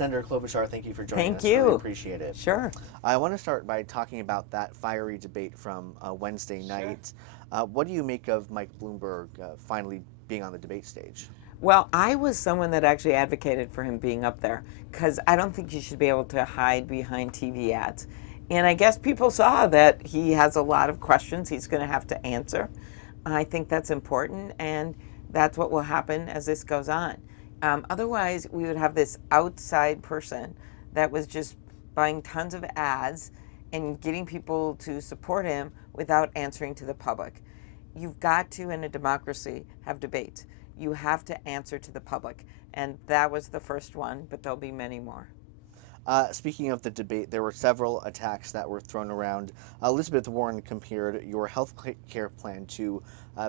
Senator Kloubuchar, thank you for joining us. Thank you. Really appreciate it. Sure. I want to start by talking about that fiery debate from Wednesday night. What do you make of Mike Bloomberg finally being on the debate stage? Well, I was someone that actually advocated for him being up there because I don't think you should be able to hide behind TV ads. And I guess people saw that he has a lot of questions he's going to have to answer. I think that's important, and that's what will happen as this goes on. Otherwise, we would have this outside person that was just buying tons of ads and getting people to support him without answering to the public. You've got to, in a democracy, have debates. You have to answer to the public. And that was the first one, but there'll be many more. Speaking of the debate, there were several attacks that were thrown around. Elizabeth Warren compared your health care plan to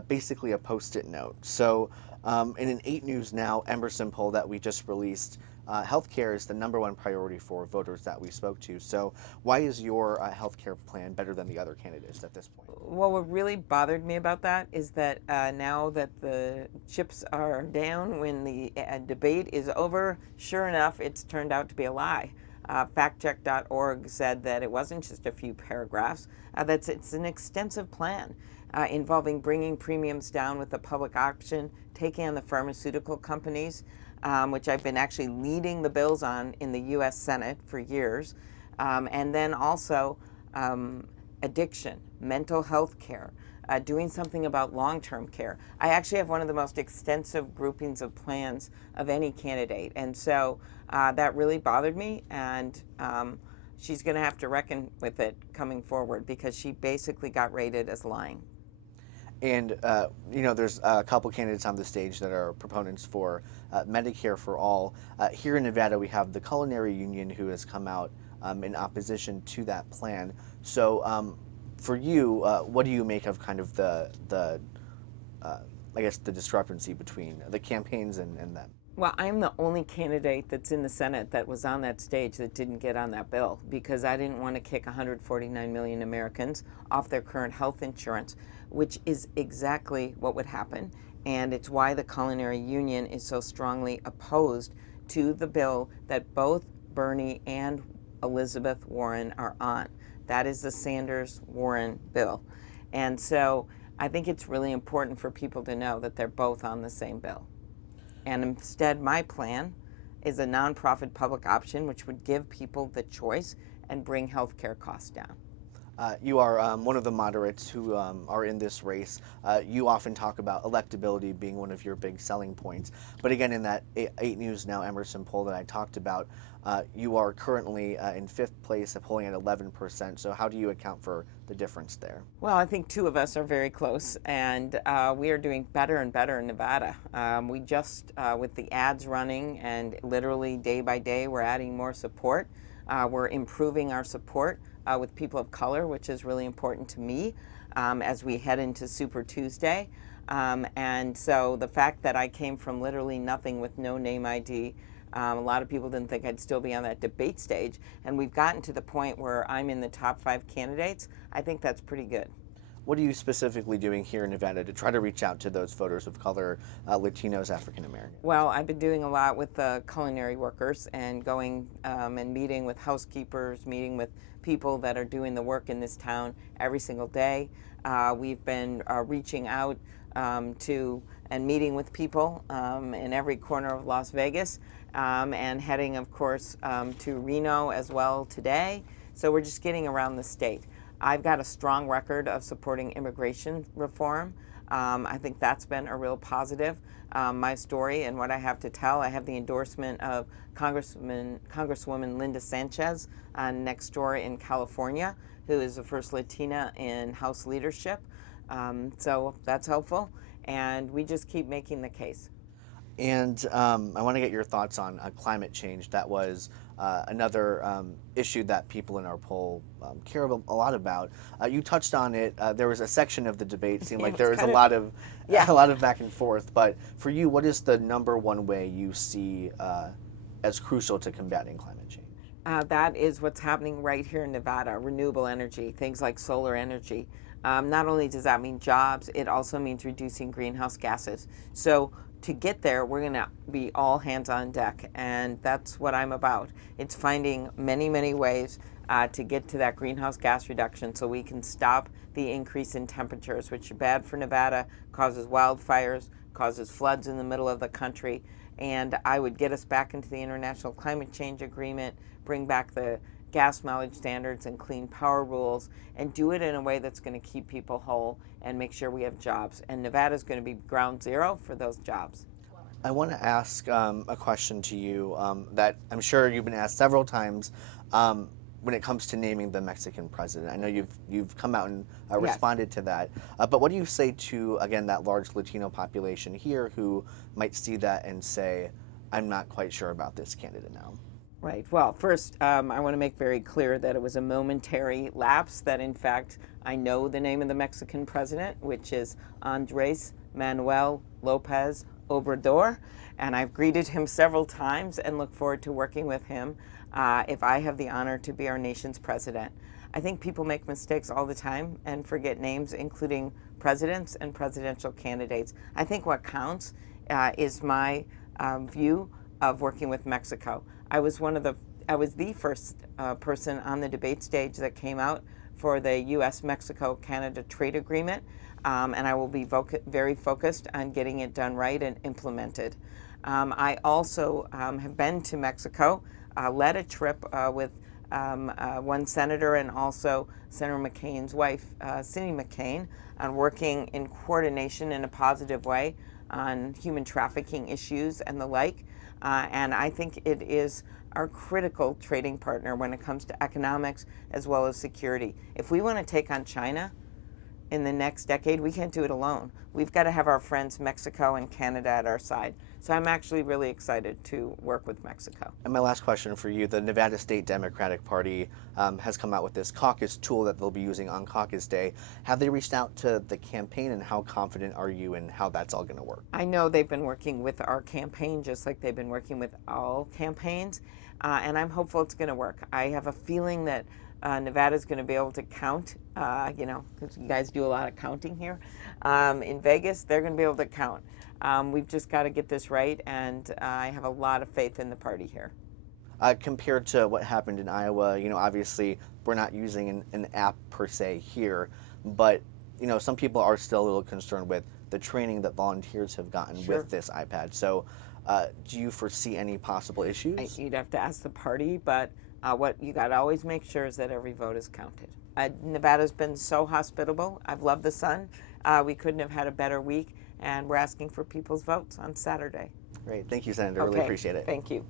basically a Post-it note. So in an 8 News Now Emerson poll that we just released, healthcare is the #1 priority for voters that we spoke to. So why is your healthcare plan better than the other candidates at this point? Well, what really bothered me about that is that now that the chips are down when the debate is over, sure enough, it's turned out to be a lie. Factcheck.org said that it wasn't just a few paragraphs, that it's an extensive plan involving bringing premiums down with the public option, taking on the pharmaceutical companies, which I've been actually leading the bills on in the U.S. Senate for years, and then also addiction, mental health care, doing something about long-term care. I actually have one of the most extensive groupings of plans of any candidate, and so that really bothered me, and she's going to have to reckon with it coming forward because she basically got rated as lying. And, there's a couple candidates on the stage that are proponents for Medicare for all. Here in Nevada, we have the Culinary Union who has come out in opposition to that plan. So for you, what do you make of kind of the discrepancy between the campaigns and them? Well, I'm the only candidate that's in the Senate that was on that stage that didn't get on that bill because I didn't want to kick 149 million Americans off their current health insurance, which is exactly what would happen. And it's why the Culinary Union is so strongly opposed to the bill that both Bernie and Elizabeth Warren are on. That is the Sanders-Warren bill. And so I think it's really important for people to know that they're both on the same bill. And instead, my plan is a nonprofit public option, which would give people the choice and bring healthcare costs down. You are one of the moderates who are in this race. You often talk about electability being one of your big selling points. But again, in that 8 News Now Emerson poll that I talked about, you are currently in 5th place, polling at 11%. So how do you account for the difference there? Well, I think 2 of us are very close, and we are doing better and better in Nevada. We just, with the ads running, and literally day by day, we're adding more support. We're improving our support with people of color, which is really important to me as we head into Super Tuesday. And so the fact that I came from literally nothing with no name ID, a lot of people didn't think I'd still be on that debate stage, and we've gotten to the point where I'm in the top 5 candidates. I think that's pretty good. What are you specifically doing here in Nevada to try to reach out to those voters of color, Latinos, African Americans? Well, I've been doing a lot with the culinary workers and going and meeting with housekeepers, meeting with people that are doing the work in this town every single day. We've been reaching out to and meeting with people in every corner of Las Vegas and heading, of course, to Reno as well today. So we're just getting around the state. I've got a strong record of supporting immigration reform. I think that's been a real positive. My story and what I have to tell, I have the endorsement of Congresswoman Linda Sanchez next door in California, who is the first Latina in House leadership. So that's helpful, and we just keep making the case. And I want to get your thoughts on climate change. That was another issue that people in our poll care a lot about. You touched on it. There was a section of the debate. It seemed like there was a lot of back and forth. But for you, what is the #1 way you see as crucial to combating climate change? That is what's happening right here in Nevada, renewable energy, things like solar energy. Not only does that mean jobs, it also means reducing greenhouse gases. So to get there, we're going to be all hands on deck, and that's what I'm about. It's finding many, many ways to get to that greenhouse gas reduction so we can stop the increase in temperatures, which are bad for Nevada, causes wildfires, causes floods in the middle of the country, and I would get us back into the International Climate Change Agreement, bring back the gas mileage standards and clean power rules, and do it in a way that's going to keep people whole and make sure we have jobs. And Nevada's going to be ground zero for those jobs. I want to ask a question to you that I'm sure you've been asked several times when it comes to naming the Mexican president. I know you've come out and Yes. responded to that, but what do you say to, again, that large Latino population here who might see that and say, I'm not quite sure about this candidate now? Right. Well, first, I want to make very clear that it was a momentary lapse, that in fact, I know the name of the Mexican president, which is Andres Manuel Lopez Obrador, and I've greeted him several times and look forward to working with him if I have the honor to be our nation's president. I think people make mistakes all the time and forget names, including presidents and presidential candidates. I think what counts is my view of working with Mexico. I was the first person on the debate stage that came out for the U.S.-Mexico-Canada trade agreement, and I will be very focused on getting it done right and implemented. I also have been to Mexico, led a trip with one senator and also Senator McCain's wife, Cindy McCain, on working in coordination in a positive way on human trafficking issues and the like. And I think it is our critical trading partner when it comes to economics as well as security. If we want to take on China in the next decade, we can't do it alone. We've got to have our friends Mexico and Canada at our side. So I'm actually really excited to work with Mexico. And my last question for you, the Nevada State Democratic Party has come out with this caucus tool that they'll be using on caucus day. Have they reached out to the campaign, and how confident are you in how that's all going to work? I know they've been working with our campaign just like they've been working with all campaigns, and I'm hopeful it's going to work. I have a feeling that Nevada's going to be able to count, because you guys do a lot of counting here. In Vegas, they're going to be able to count. We've just got to get this right, and I have a lot of faith in the party here. Compared to what happened in Iowa, obviously we're not using an app per se here, but some people are still a little concerned with the training that volunteers have gotten Sure. with this iPad. So do you foresee any possible issues? You'd have to ask the party, but what you got to always make sure is that every vote is counted. Nevada's been so hospitable. I've loved the sun. We couldn't have had a better week, and we're asking for people's votes on Saturday. Great. Thank you, Senator. Really appreciate it. Thank you.